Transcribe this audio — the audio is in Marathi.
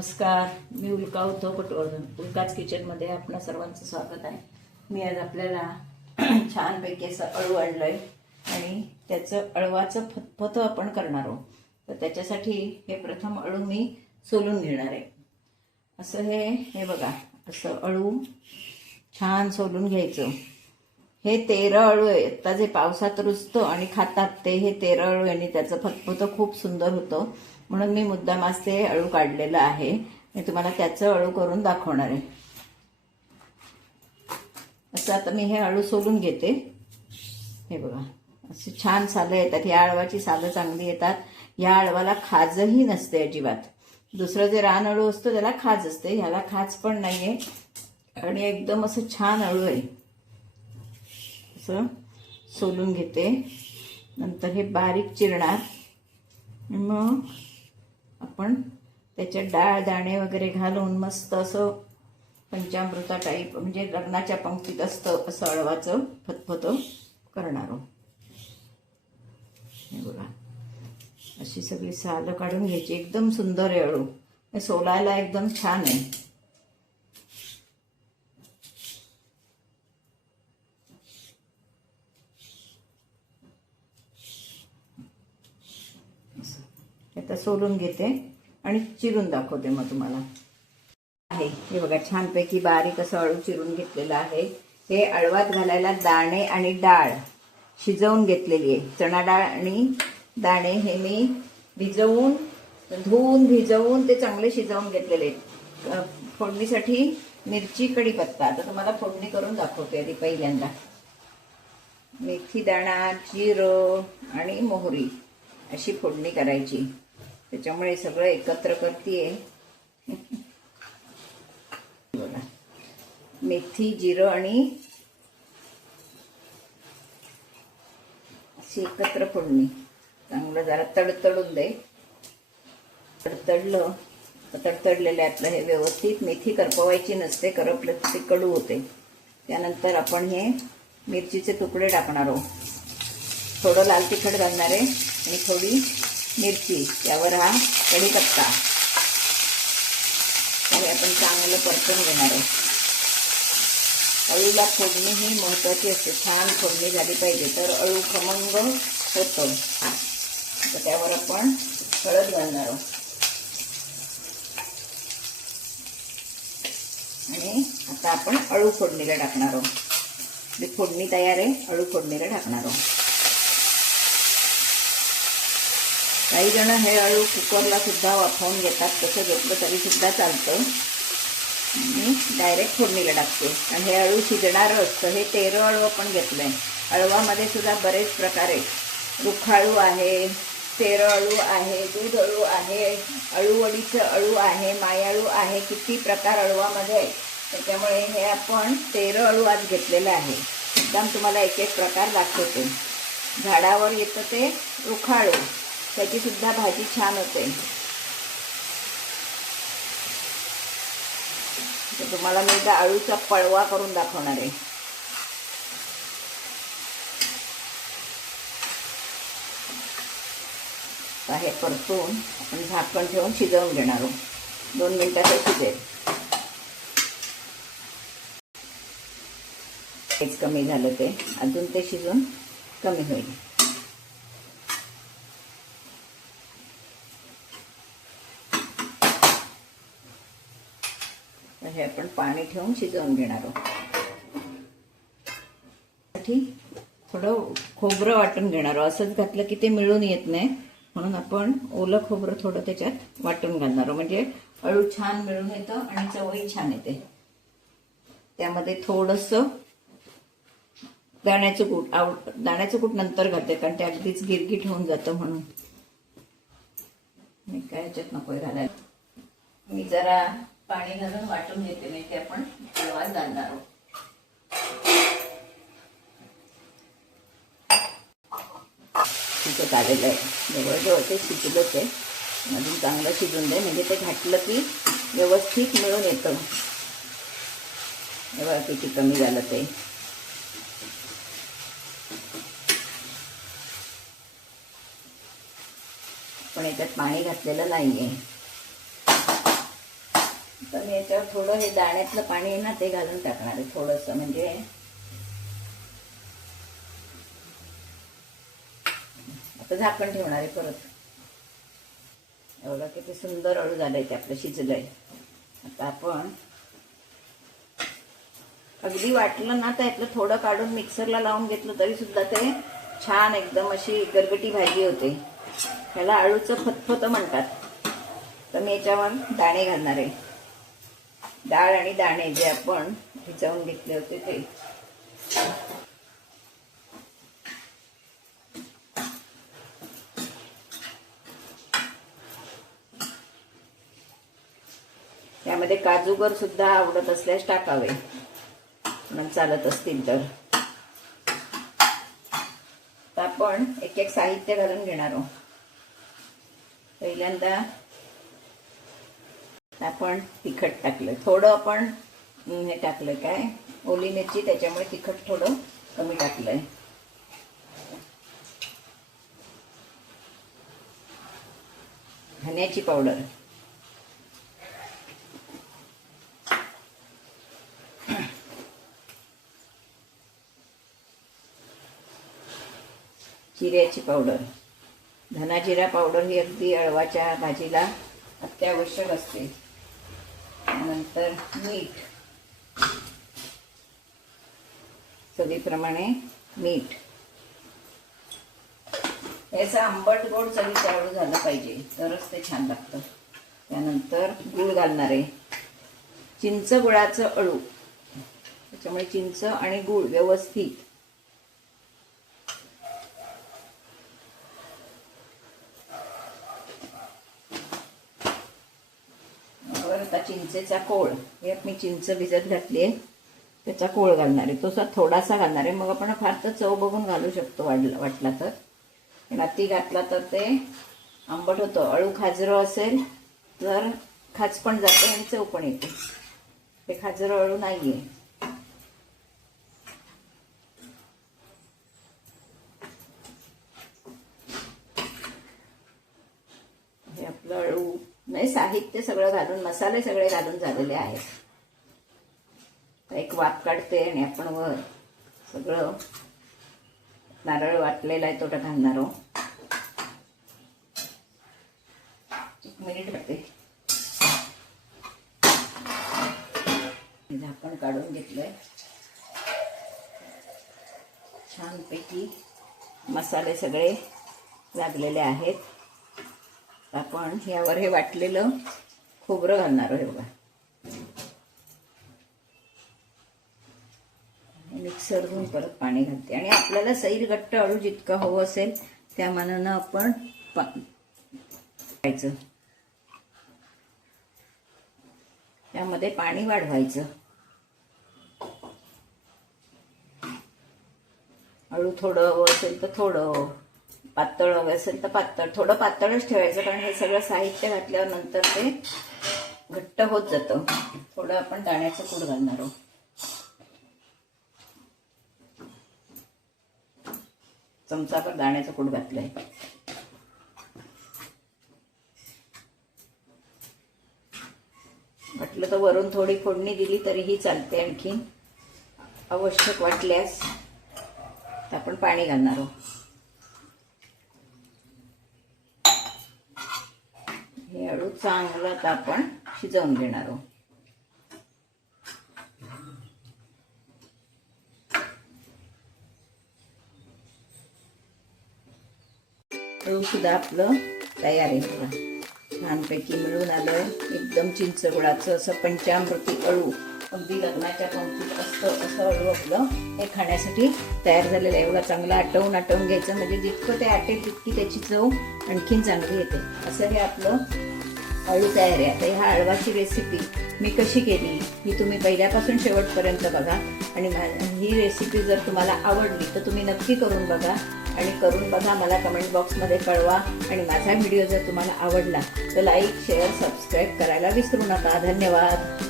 नमस्कार, मी उल्का उद्धव पटवर्धन. उल्काच किचनमध्ये आपणा सर्वांचं स्वागत आहे. मी आज आपल्याला छानपैकी असं अळू आणलंय आणि त्याचं अळवाचं फतफतं आपण करणार आहोत. तर त्याच्यासाठी हे प्रथम अळू मी सोलून घेणार आहे. असं हे बघा, असं अळू छान सोलून घ्यायचं. हे 13 अळू आहे. आता जे पावसात रुजतं आणि खातात हे 13 अळू आहे आणि त्याचं फतफतं खूप सुंदर होतं. म्हणून मी मुद्दाम आज ते अळू काढलेलं आहे. मी तुम्हाला त्याचं अळू करून दाखवणार आहे. असं आता मी हे अळू सोलून घेते. हे बघा, असे छान सालं येतात. या अळवाची सालं चांगली येतात. या अळवाला खाजही नसते अजिबात. दुसरं जे रान अळू असतं त्याला खाज असते, ह्याला खाज पण नाहीये आणि एकदम असं छान अळू आहे. असं सोलून घेते. नंतर हे बारीक चिरणार. मग आपण त्याच्यात डाळ दाणे वगैरे घालून मस्त असं पंचामृता टाईप, म्हणजे लग्नाच्या पंक्तीत असतं असं अळवाचं फतफतं करणार आहोत. हे बघा, अशी सगळी सालं काढून घ्यायची. एकदम सुंदर आहे अळू. हे सोलायला एकदम छान आहे. आता सोलून घेते आणि चिरून दाखवते मग तुम्हाला. हे बघा, छानपैकी बारीक असं अळू चिरून घेतलेलं आहे. हे अळवात घालायला दाणे आणि डाळ शिजवून घेतलेली आहे. चणा डाळ आणि दाणे हे मी धुवून भिजवून ते चांगले शिजवून घेतलेले. फोडणीसाठी मिरची, कढीपत्ता. आता तुम्हाला फोडणी करून दाखवते. आधी पहिल्यांदा मेथी दाणा, जिरं आणि मोहरी अशी फोडणी करायची. त्याच्यामुळे सगळं एकत्र करतेय. मेथी, जिरं आणि अशी एकत्र फोडणी. चांगलं जरा तडतडून दे. तडतडलेल्यातलं हे व्यवस्थित. मेथी करपवायची नसते, करपलं ते कडू होते. त्यानंतर आपण हे मिरचीचे तुकडे टाकणार आहोत. थोडं लाल तिखट घालणार आहे आणि थोडी मिरची, त्यावर हा कढीपत्ता. हे आपण चांगलं परतून घेणार आहे. अळूला फोडणी ही महत्वाची असते. छान फोडणी झाली पाहिजे तर अळू खमंग होतं. तर त्यावर आपण हळद घालणार आहोत आणि आता आपण अळू फोडणीला टाकणार आहोत. फोडणी तयार आहे. अळू फोडणीला टाकणार आहोत. काही जण हे अळू कुकरला सुद्धा वाफवून घेतात. तसं घेतलं तरी सुद्धा चालतं. मी डायरेक्ट फोडणीला टाकते आणि हे अळू शिजणार असतं. हे 13 अळू आपण घेतलंय. अळवामध्ये सुद्धा बरेच प्रकार आहेत. रुखाळू आहे, 13 अळू आहे, दूध अळू आहे, अळूवडीचं अळू आहे, मायाळू आहे. किती प्रकार अळवामध्ये आहे. त्याच्यामुळे हे आपण 13 अळू आज घेतलेलं आहे. एकदम तुम्हाला एक एक प्रकार दाखवते. झाडावर येतं ते रुखाळू, त्याची सुद्धा भाजी छान होते. तर तुम्हाला मी एकदा अळूचा पळवा करून दाखवणार आहे. हे परतून आपण झाकण ठेवून शिजवून घेणार आहोत. 2 मिनिटात शिजेल. हेच कमी झालं ते, अजून ते शिजून कमी होईल. हे आपण पाणी ठेवून शिजवून घेणार आहोत. थोडं खोबरं वाटून घेणार आहोत. असंच घातलं की ते मिळून येत नाही, म्हणून आपण ओलं खोबरं थोडं त्याच्यात वाटून घालणार आहोत. म्हणजे अळू छान मिळून येतं आणि चवही छान येते. त्यामध्ये थोडंसं दाण्याचं कूट नंतर घालते, कारण ते अगदीच गिरगीट होऊन जातं म्हणून. मी काय याच्यात नको घालायला. मी जरा पाणी घालून वाटून घेते, नाही ते आपण अळवात घालणार आहोत. शिजत आलेलं आहे. जवळजवळ ते शिजलंच आहे. अजून चांगलं शिजून दे, म्हणजे ते घातलं की व्यवस्थित मिळून येतं. बघा किती कमी झालं ते. पण याच्यात पाणी घातलेलं नाहीये. तर मी याच्यावर थोडं हे दाण्यातलं पाणी आहे ना ते घालून टाकणार आहे थोडंसं, म्हणजे आता झाकण ठेवणार आहे परत. एवढं किती सुंदर अळू झालंय ते आपलं शिजलंय. आता आपण अगदी वाटलं ना तर यातलं थोडं काढून मिक्सरला लावून घेतलं तरी सुद्धा ते छान एकदम अशी गरगटी भाजी होते. ह्याला अळूचं फतफत म्हणतात. तर मी याच्यावर दाणे घालणार आहे. डाळ आणि दाणे जे आपण भिजवून घेतले होते ते. त्यामध्ये काजूगर सुद्धा आवडत असल्यास टाकावे, म्हणून चालत असतील तर. आपण एक एक साहित्य घालून घेणार आहोत. पहिल्यांदा आपण तिखट टाकलं थोडं, आपण हे टाकलं काय ओली मिरची, त्याच्यामुळे तिखट थोडं कमी टाकलंय. धन्याची पावडर, जिऱ्याची पावडर. धना जिरा पावडर ही अगदी अळवाच्या भाजीला अत्यावश्यक असते. नंतर मीठ, चवीप्रमाणे मीठ. याचा आंबट गोड चवीचा अळू झालं पाहिजे तरच ते छान लागतं. त्यानंतर गूळ घालणार आहे. चिंच गुळाचं अळू, त्याच्यामुळे चिंच आणि गूळ व्यवस्थित. आता चिंचेचा कोळ, हे मी चिंच भिजत घातली आहे त्याचा कोळ घालणार आहे. तो थोडासा घालणार आहे. मग आपण फार तर चव बघून घालू शकतो वाटला तर. पण अति घातला तर ते आंबट होतं. अळू खाजरं असेल तर खाज पण जाते आणि चव पण येते. ते खाजरं अळू नाहीये. हे आपलं अळू नाही, साहित्य सगळं घालून, मसाले सगळे घालून झालेले आहेत. एक वाफ काढते आणि आपण वर सगळं नारळ वाटलेला आहे तो घालणार आहोत. एक मिनिट करते. झाकण काढून घेतलंय. छानपैकी मसाले सगळे लागलेले आहेत. आपण यावर हे वाटलेलं खोबरं घालणार आहे बघा. मिक्सर घेऊन परत पाणी घालते. आणि आपल्याला सैल घट्ट अळू जितकं हवं असेल त्या मानानं आपण पाहायचं. त्यामध्ये पाणी वाढवायचं. अळू थोडं हवं असेल तर थोडं, पातळ हवं असेल तर पातळ. थोडं पातळच ठेवायचं, कारण हे सगळं साहित्य घातल्यावर नंतर ते घट्ट होत जातं. थोडं आपण दाण्याचं कूट घालणार आहोत. चमचाभर दाण्याचं कूट घातलंय. म्हटलं तर वरून थोडी फोडणी दिली तरीही चालते. आणखीन आवश्यक वाटल्यास आपण पाणी घालणार आहोत. हे अळू चांगलं आपण शिजवून घेणार आहोत. अळू सुद्धा आपलं तयार आहे. छानपैकी मिळून आलं. एकदम चिंच गुळाचं असं पंचामृती अळू, अगदी लग्नाच्या पंक्तीत असतं असं अळू आपलं हे खाण्यासाठी तयार झालेलं आहे. एवढा चांगला आटवून घ्यायचं, म्हणजे जितकं ते आटेल तितकी त्याची चव आणखीन चांगली येते. असं हे आपलं अळू तयार आहे. आता ह्या अळवाची रेसिपी मी कशी केली ही तुम्ही पहिल्यापासून शेवटपर्यंत बघा. आणि ही रेसिपी जर तुम्हाला आवडली तर तुम्ही नक्की करून बघा. आणि करून बघा, मला कमेंट बॉक्समध्ये कळवा. आणि माझा व्हिडिओ जर तुम्हाला आवडला तर लाईक, शेअर, सबस्क्राईब करायला विसरू नका. धन्यवाद.